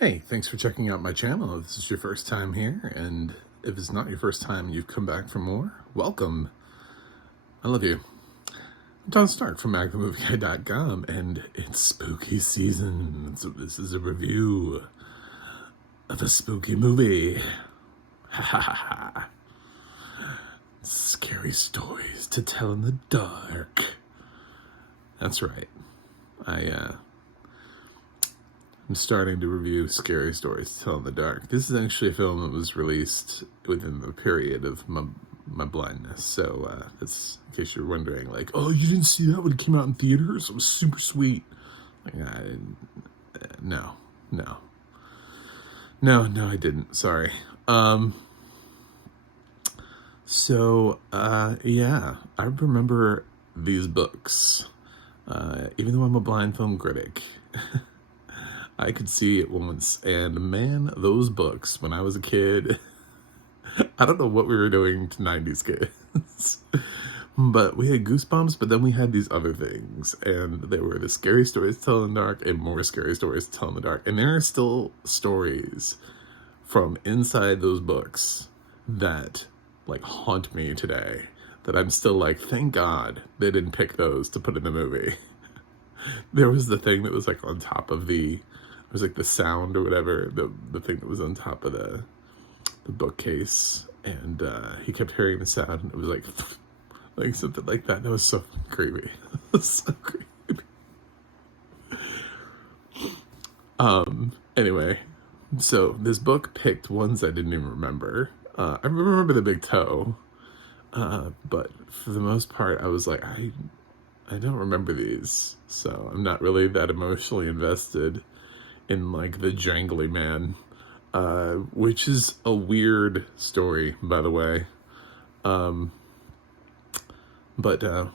Hey, thanks for checking out my channel. If this is your first time here, and if it's not your first time, you've come back for more, welcome. I love you. I'm John Stark from MacTheMovieGuy.com, and it's spooky season, so this is a review of a spooky movie. Ha ha ha ha. Scary stories to tell in the dark. That's right. I'm starting to review Scary Stories to Tell in the Dark. This is actually a film that was released within the period of my blindness. So that's, in case you're wondering, like, oh, you didn't see that when it came out in theaters? It was super sweet. Like, no, I didn't. Sorry. Yeah, I remember these books. Even though I'm a blind film critic, I could see it once, and man, those books, when I was a kid, I don't know what we were doing to 90s kids, but we had Goosebumps, but then we had these other things, and there were the Scary Stories to Tell in the Dark, and more Scary Stories to Tell in the Dark, and there are still stories from inside those books that, like, haunt me today, that I'm still like, thank God they didn't pick those to put in the movie. There was the thing that was, like, on top of it was like the sound or whatever, the thing that was on top of the bookcase, and he kept hearing the sound, and it was like something like that. That was so creepy. It was so creepy. Anyway, so this book picked ones I didn't even remember. I remember the big toe, but for the most part, I was like, I don't remember these, so I'm not really that emotionally invested in, like, the Jangly Man, which is a weird story, by the way. But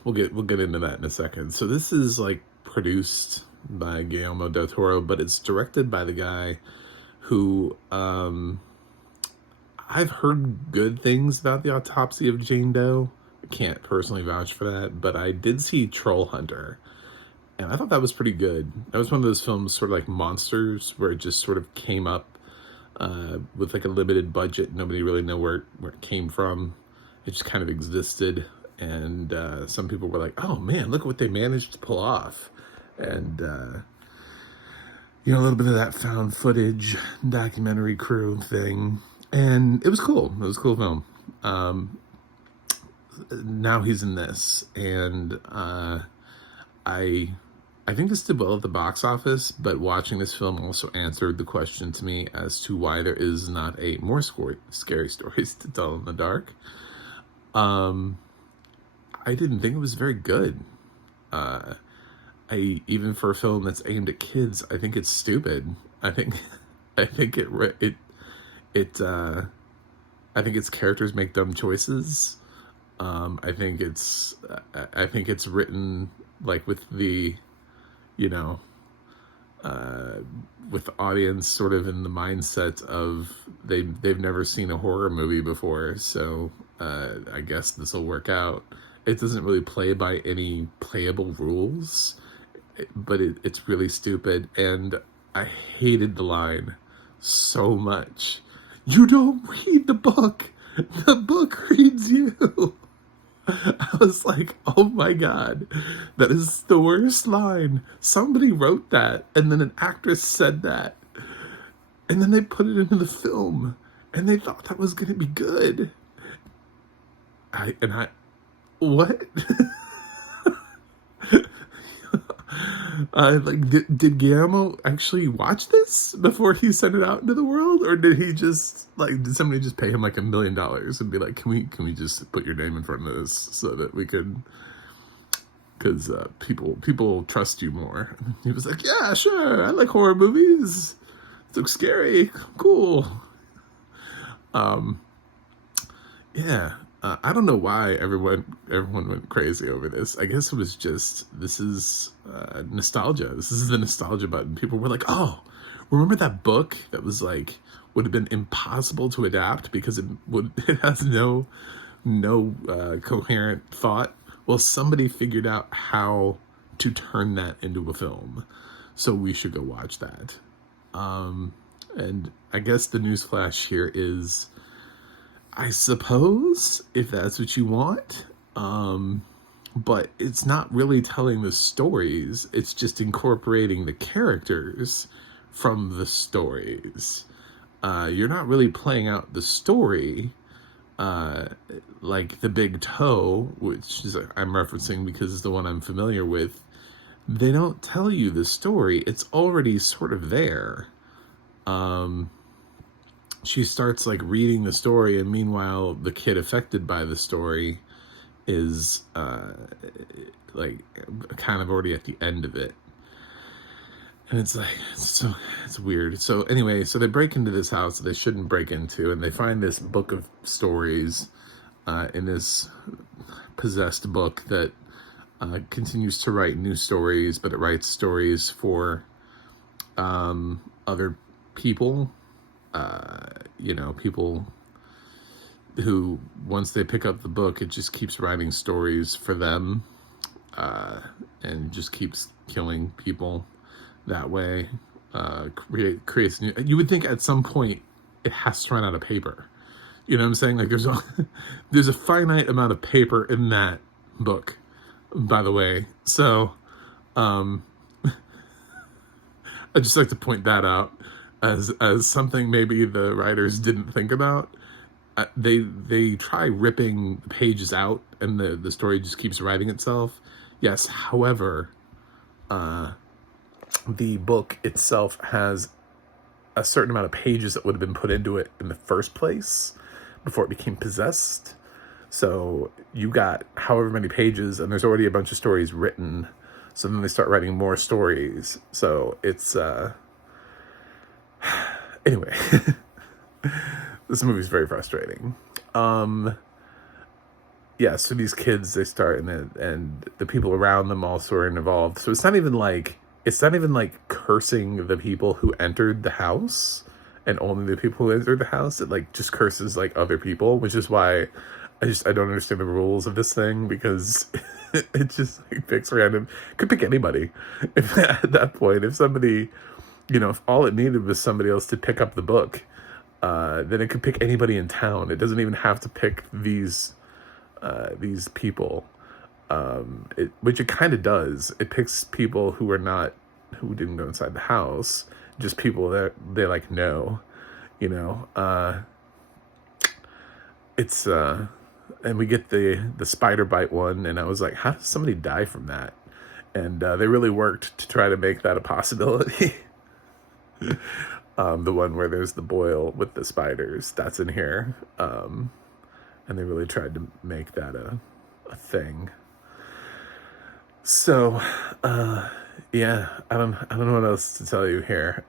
we'll get into that in a second. So this is, like, produced by Guillermo del Toro, but it's directed by the guy who I've heard good things about The Autopsy of Jane Doe. I can't personally vouch for that, but I did see Troll Hunter, and I thought that was pretty good. That was one of those films, sort of like Monsters, where it just sort of came up with, like, a limited budget. Nobody really knew where it came from. It just kind of existed, and some people were like, oh man, look what they managed to pull off. And a little bit of that found footage documentary crew thing, and it was cool. It was a cool film. Now he's in this, and I think this did well at the box office, but watching this film also answered the question to me as to why there is not a more Scary Stories to Tell in the Dark. I didn't think it was very good. Even for a film that's aimed at kids, I think it's stupid. I think its characters make dumb choices. I think it's written, like, with the, with the audience sort of in the mindset of they've never seen a horror movie before, so I guess this will work out. It doesn't really play by any playable rules, but it's really stupid, and I hated the line so much. You don't read the book. The book reads you. I was like, oh my God, that is the worst line. Somebody wrote that, and then an actress said that, and then they put it into the film, and they thought that was going to be good. What? Did Guillermo actually watch this before he sent it out into the world, or did he just, like, did somebody just pay him like $1 million and be like, can we just put your name in front of this so that we could, because people trust you more. He was like, yeah, sure, I like horror movies. It looks scary, cool. Yeah. I don't know why everyone went crazy over this. I guess it was just, this is nostalgia. This is the nostalgia button. People were like, oh, remember that book that was, like, would have been impossible to adapt because it has no coherent thought. Well, somebody figured out how to turn that into a film, so we should go watch that. And I guess the newsflash here is, I suppose, if that's what you want, but it's not really telling the stories. It's just incorporating the characters from the stories. You're not really playing out the story, like The Big Toe, which is I'm referencing because it's the one I'm familiar with. They don't tell you the story. It's already sort of there. She starts like reading the story, and meanwhile the kid affected by the story is like kind of already at the end of it. And it's like, it's weird. So anyway, so they break into this house that they shouldn't break into, and they find this book of stories in this possessed book that continues to write new stories, but it writes stories for other people, people who, once they pick up the book, it just keeps writing stories for them, and just keeps killing people that way. Creates new. You would think at some point it has to run out of paper. You know what I'm saying? Like there's a finite amount of paper in that book, by the way. So I just like to point that out as something maybe the writers didn't think about. They try ripping pages out, and the story just keeps writing itself. Yes, however, the book itself has a certain amount of pages that would have been put into it in the first place before it became possessed. So you got however many pages, and there's already a bunch of stories written. So then they start writing more stories. So it's anyway. This movie's very frustrating. Yeah, so these kids, they start, and the people around them also are involved. So it's not even like cursing the people who entered the house, and only the people who entered the house. It like just curses like other people, which is why I don't understand the rules of this thing, because it just like picks random. Could pick anybody. If at that point, if somebody, if all it needed was somebody else to pick up the book, then it could pick anybody in town. It doesn't even have to pick these people, which it kind of does. It picks people who didn't go inside the house, just people that they like know, it's and we get the spider bite one, and I was like, how does somebody die from that? And they really worked to try to make that a possibility. The one where there's the boil with the spiders, that's in here. And they really tried to make that a thing. So, yeah, I don't know what else to tell you here.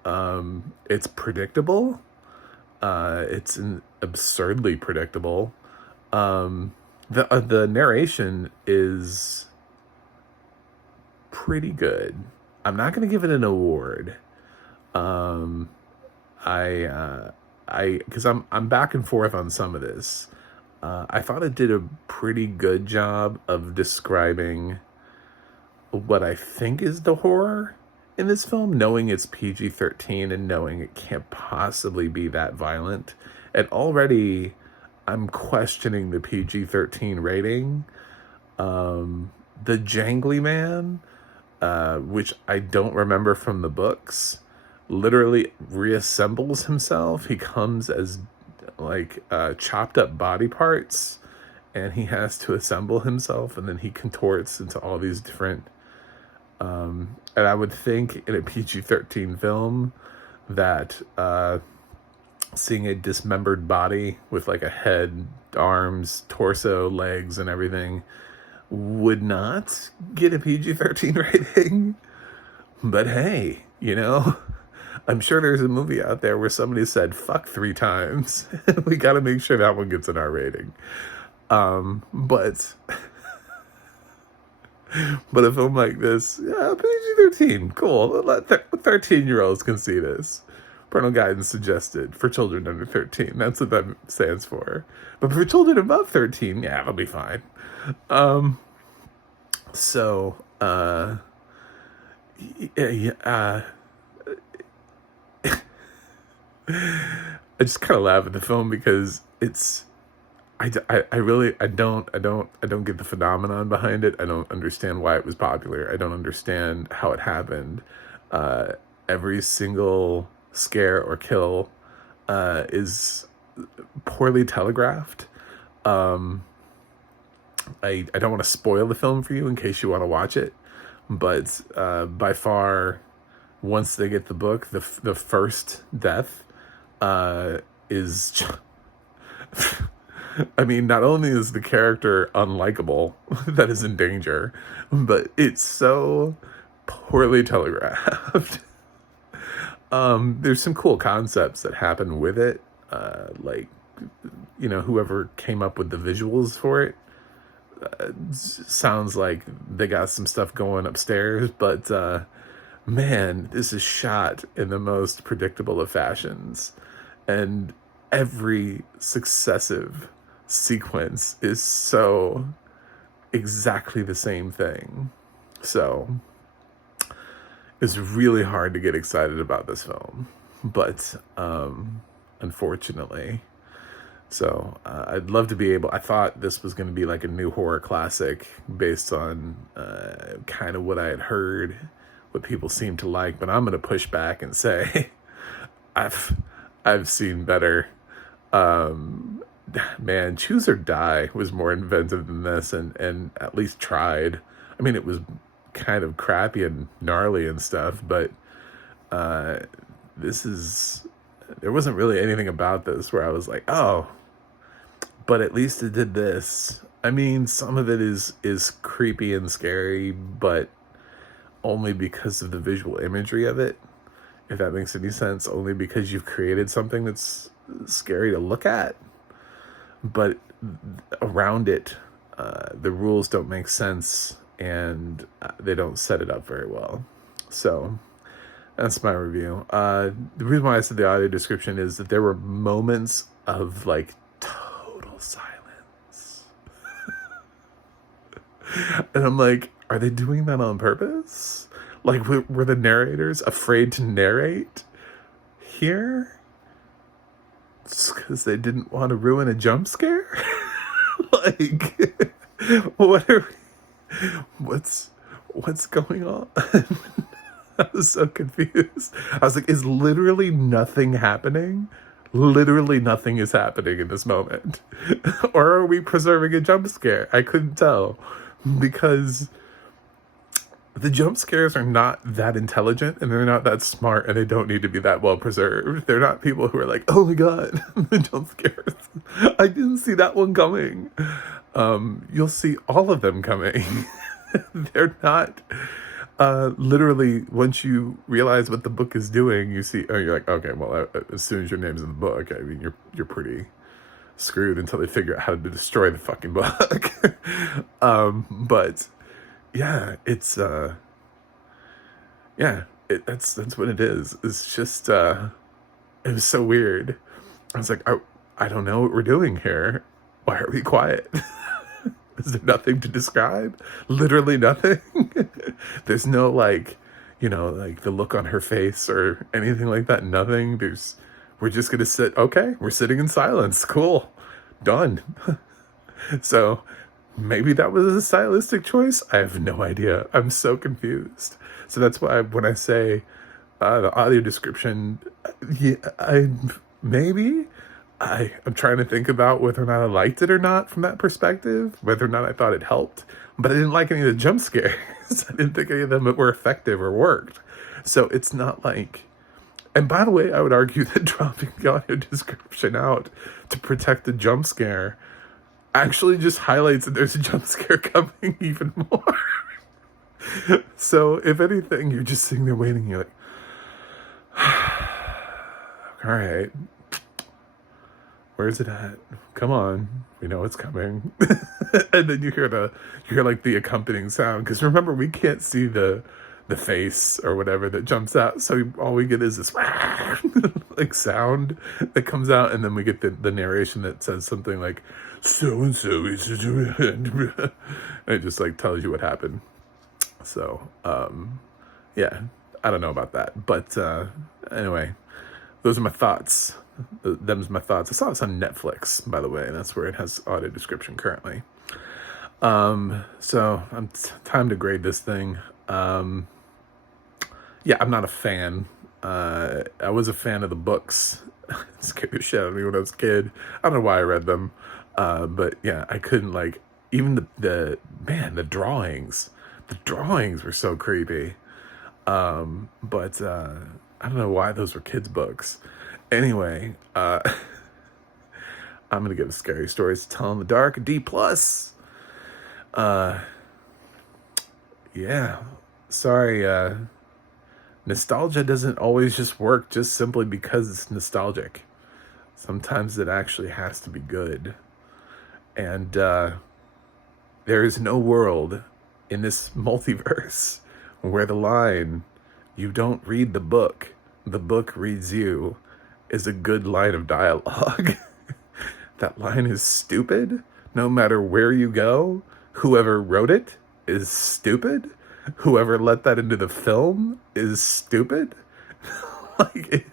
It's predictable. It's absurdly predictable. The narration is pretty good. I'm not going to give it an award. Because I'm back and forth on some of this. I thought it did a pretty good job of describing what I think is the horror in this film, knowing it's PG-13 and knowing it can't possibly be that violent. And already I'm questioning the PG-13 rating. The Jangly Man, which I don't remember from the books, literally reassembles himself. He comes as like chopped up body parts, and he has to assemble himself, and then he contorts into all these different and I would think in a PG-13 film that seeing a dismembered body with like a head, arms, torso, legs, and everything would not get a PG-13 rating. But hey, I'm sure there's a movie out there where somebody said fuck 3 times. We got to make sure that one gets an R rating. But a film like this, yeah, PG-13, cool. 13-year-olds can see this. Parental guidance suggested for children under 13. That's what that stands for. But for children above 13, yeah, it'll be fine. I just kind of laugh at the film because I really, I don't get the phenomenon behind it. I don't understand why it was popular. I don't understand how it happened. Uh, every single scare or kill, is poorly telegraphed. Um, I don't want to spoil the film for you in case you want to watch it, but by far, once they get the book, the first death is. I mean, not only is the character unlikable that is in danger, but it's so poorly telegraphed. There's some cool concepts that happen with it, like, whoever came up with the visuals for it, sounds like they got some stuff going upstairs, but man, this is shot in the most predictable of fashions, and every successive sequence is so exactly the same thing. So it's really hard to get excited about this film, but unfortunately. So I'd love to be able. I thought this was going to be like a new horror classic based on kind of what I had heard, what people seem to like. But I'm going to push back and say I've seen better. Man, Choose or Die was more inventive than this, and at least tried. I mean, it was kind of crappy and gnarly and stuff, but there wasn't really anything about this where I was like, oh, but at least it did this. I mean, some of it is creepy and scary, but only because of the visual imagery of it, if that makes any sense. Only because you've created something that's scary to look at, but around it, the rules don't make sense, and they don't set it up very well. So that's my review. The reason why I said the audio description is that there were moments of like total silence. And I'm like, are they doing that on purpose? Like, were the narrators afraid to narrate here? Because they didn't want to ruin a jump scare? Like, what's going on? I was so confused. I was like, is literally nothing happening? Literally nothing is happening in this moment. Or are we preserving a jump scare? I couldn't tell, because the jump scares are not that intelligent, and they're not that smart, and they don't need to be that well preserved. They're not people who are like, oh my god, the jump scares. I didn't see that one coming. You'll see all of them coming. They're not literally, once you realize what the book is doing, you see, oh, you're like, okay, well, as soon as your name's in the book, I mean, you're pretty screwed until they figure out how to destroy the fucking book. But yeah, it's that's what it is. It's just it was so weird. I was like, I don't know what we're doing here. Why are we quiet? Is there nothing to describe? Literally nothing. There's no like the look on her face or anything like that. Nothing. We're just gonna sit. Okay, we're sitting in silence. Cool, done. So maybe that was a stylistic choice. I have no idea. I'm so confused. So that's why when I say the audio description, yeah, I'm trying to think about whether or not I liked it or not from that perspective, whether or not I thought it helped. But I didn't like any of the jump scares. I didn't think any of them were effective or worked. So it's not like... And by the way, I would argue that dropping the audio description out to protect the jump scare actually just highlights that there's a jump scare coming even more. So if anything, you're just sitting there waiting. You're like, all right, where's it at? Come on, we know it's coming. And then you hear like the accompanying sound, because remember, we can't see the face or whatever that jumps out, so all we get is this like sound that comes out, and then we get the narration that says something like so and so is and it just like tells you what happened. So yeah, I don't know about that, but anyway, those are my thoughts. Them's my thoughts. I saw this on Netflix, by the way, and that's where it has audio description currently. So I'm time to grade this thing. Yeah, I'm not a fan. I was a fan of the books. It scared the shit out of me when I was a kid. I don't know why I read them. But yeah, I couldn't like, even the drawings. The drawings were so creepy. But I don't know why those were kids' books. Anyway, I'm gonna give Scary Stories to Tell in the Dark a D+. Yeah, sorry, nostalgia doesn't always just work just simply because it's nostalgic. Sometimes it actually has to be good. And there is no world in this multiverse where the line, "You don't read the book reads you," is a good line of dialogue. That line is stupid. No matter where you go, whoever wrote it is stupid. Whoever let that into the film is stupid. Like,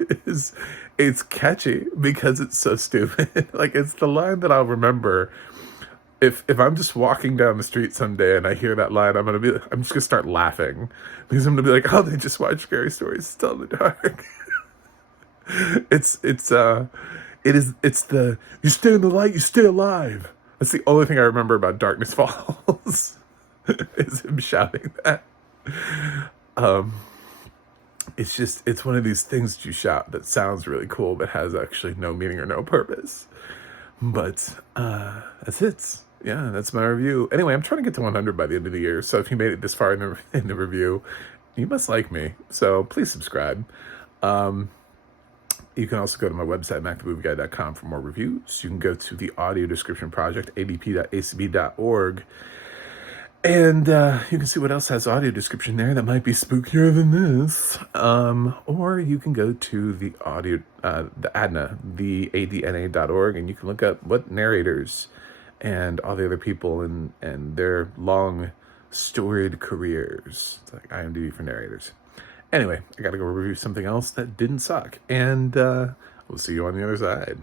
it's catchy because it's so stupid. Like, it's the line that I'll remember. If I'm just walking down the street someday and I hear that line, I'm just gonna start laughing because I'm gonna be like, "Oh, they just watched Scary Stories to Tell in the Dark." It's the "You stay in the light, you stay alive." That's the only thing I remember about Darkness Falls. Is him shouting that. It's one of these things that you shout that sounds really cool but has actually no meaning or no purpose. But that's it. Yeah, that's my review. Anyway, I'm trying to get to 100 by the end of the year, so if you made it this far in the review, you must like me. So please subscribe. You can also go to my website, macthemovieguy.com, for more reviews. You can go to the audio description project, adp.acb.org. And you can see what else has audio description there that might be spookier than this. Or you can go to the audio, the ADNA, the adna.org, and you can look up what narrators and all the other people and their long, storied careers. It's like IMDb for narrators. Anyway, I gotta go review something else that didn't suck. And we'll see you on the other side.